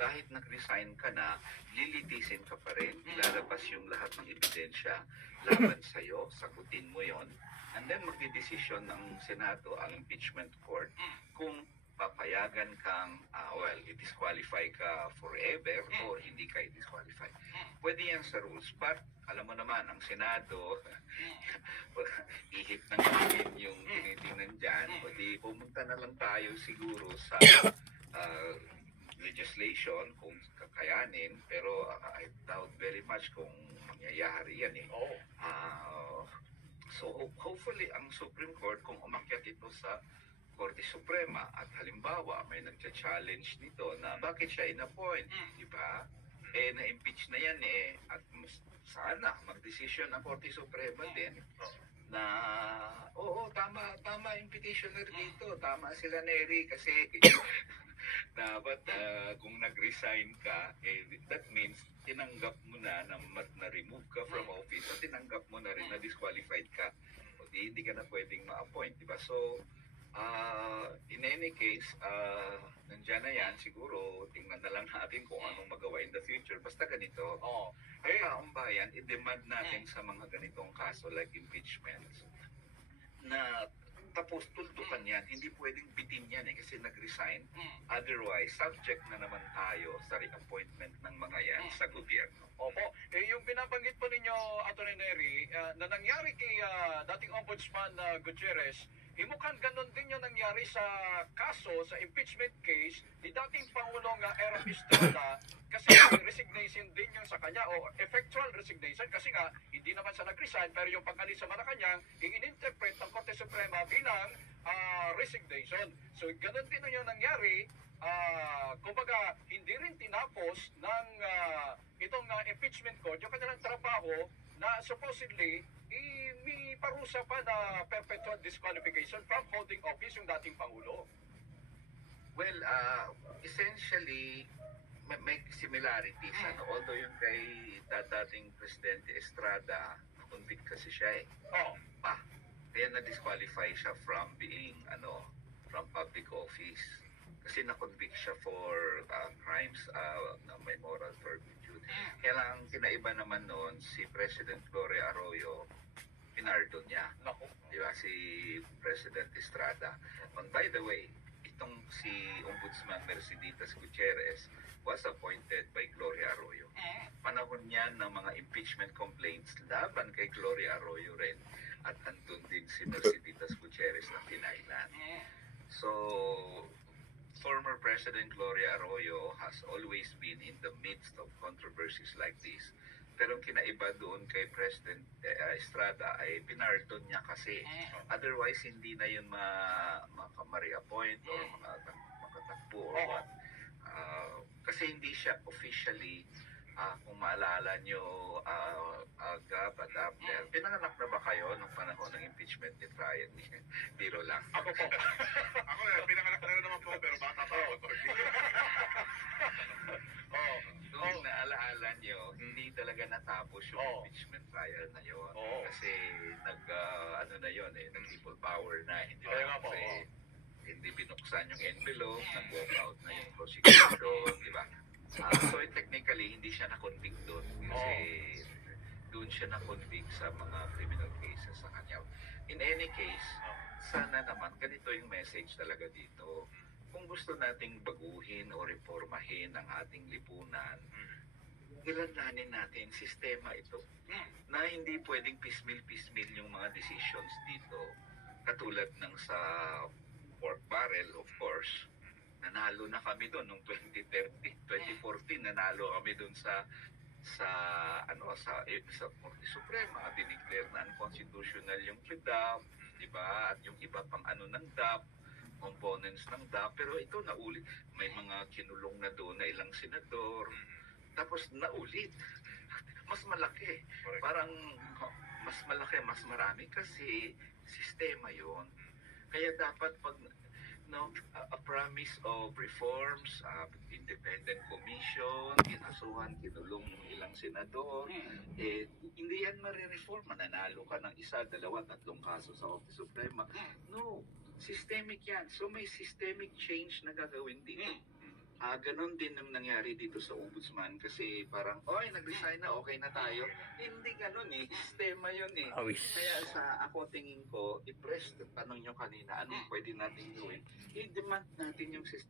kahit nag-resign ka na, lilitisin ka pa rin, ilalabas yung lahat ng ebidensya laban sa'yo, sagutin mo yon, and then magdidesisyon ng Senado, ang impeachment court, kung papayagan kang, i-disqualify ka forever o hindi ka i-disqualify. Pwede yan sa rules, but alam mo naman, ang Senado, ihip ng ihip yung tinitingnan dyan, o di pumunta na lang tayo siguro sa legislation kung kakayanin, pero I doubt very much kung mangyayari yan eh. So hopefully ang Supreme Court, kung umakyat ito sa Korte Suprema at halimbawa may nagcha-challenge nito na bakit siya in-appoint, di ba? Na-impeach na yan at sana mag-decision ang Korte Suprema din na tama yung petitioner dito, tama sila Neri kasi dapat kung nag-resign ka, that means tinanggap mo na na-remove ka from office o tinanggap mo na rin na disqualified ka o hindi ka na pwedeng ma-appoint, di ba? So in any case, nandiyan na yan, siguro tingnan na lang natin kung anong magawa in the future. Basta ganito, ang bayan, i-demand natin sa mga ganitong kaso like impeachment na tapos tuldukan yan, hindi pwedeng bitin yan kasi nag-resign. Otherwise, subject na naman tayo sa reappointment ng mga yan sa gobyerno. Opo. Yung binabanggit po ninyo, Atty. Neri, na nangyari kay dating Ombudsman Gutierrez, himukhang ganun din yung nangyari sa kaso, sa impeachment case ni dating Pangulong Erap Estrada, kasi resignation din yung sa kanya o effectual resignation kasi nga hindi naman siya nag-resign pero yung pag-alis sa Malacanang i-interpret ng Korte Suprema bilang resignation. So ganun din yung nangyari. Kumbaga hindi rin tinapos ng itong impeachment court yung kanilang trabaho na supposedly may parusa pa na perpetual disqualification from holding office yung dating Pangulo. Well, essentially may similarities. Although yung kay dating Presidente Estrada, convict kasi siya kaya na-disqualify siya from being from public office kasi na-convict siya for crimes na may moral turpitude. Kaya lang kinaiba naman noon si President Gloria Arroyo, pinardon niya, diba, si President Estrada. And by the way, itong si Ombudsman Merceditas Gutierrez was appointed by Gloria Arroyo. Panahon niya ng mga impeachment complaints laban kay Gloria Arroyo rin at andun din si Merceditas Gutierrez na pinailan. So, former President Gloria Arroyo has always been in the midst of controversies like this. Pero kinaiba doon kay President Estrada ay pinardon niya kasi. Otherwise, hindi na yun ma-reappoint or makatakbo or what. Kasi hindi siya officially, kung maalala nyo, Gab, adapter. Pinanganak na ba kayo nung panahon ng impeachment ni Ryan? Biro lang. Ako po. Ako pinanganak na rin naman po, pero bata pa ako. Kung naalaala nyo, hindi talaga natapos yung impeachment trial na yun. Kasi nag-people power na. Hindi ba? Kasi hindi binuksan yung envelope, nag-walk out na yung prosecution, di ba? So technically, hindi siya na-convict doon. Kasi doon siya na-convict sa mga criminal cases sa kanya. In any case, sana naman, ganito yung message talaga dito. Kung gusto nating baguhin o reformahin ang ating lipunan, ilandanin natin sistema ito na hindi pwedeng pismil-pismil yung mga decisions dito. Katulad ng sa pork barrel, of course, nanalo na kami doon noong 2014, nanalo kami doon sa Korte Suprema, dineclare na unconstitutional yung DAP, di ba? At yung iba pang ng DAP, components ng DAP, pero ito naulit. May mga kinulong na doon na ilang senador, tapos naulit. Mas malaki. Parang mas malaki, mas marami kasi sistema yon. Kaya dapat pag a promise of reforms, independent commission, kinasuhan, kinulong ilang senador, hindi yan marireform. Mananalo ka ng isa, dalawa, tatlong kaso sa Korte Suprema. No, systemic yan. So may systemic change na gagawin dito. Ganon din ang nangyari dito sa ombudsman kasi parang, oy, nag-resign na, okay na tayo. Hindi ganon eh. Sistema yun eh. Awis. Kaya ako tingin ko, i-press, tanong nyo kanina, anong pwede natin gawin? I-demand natin yung sistema.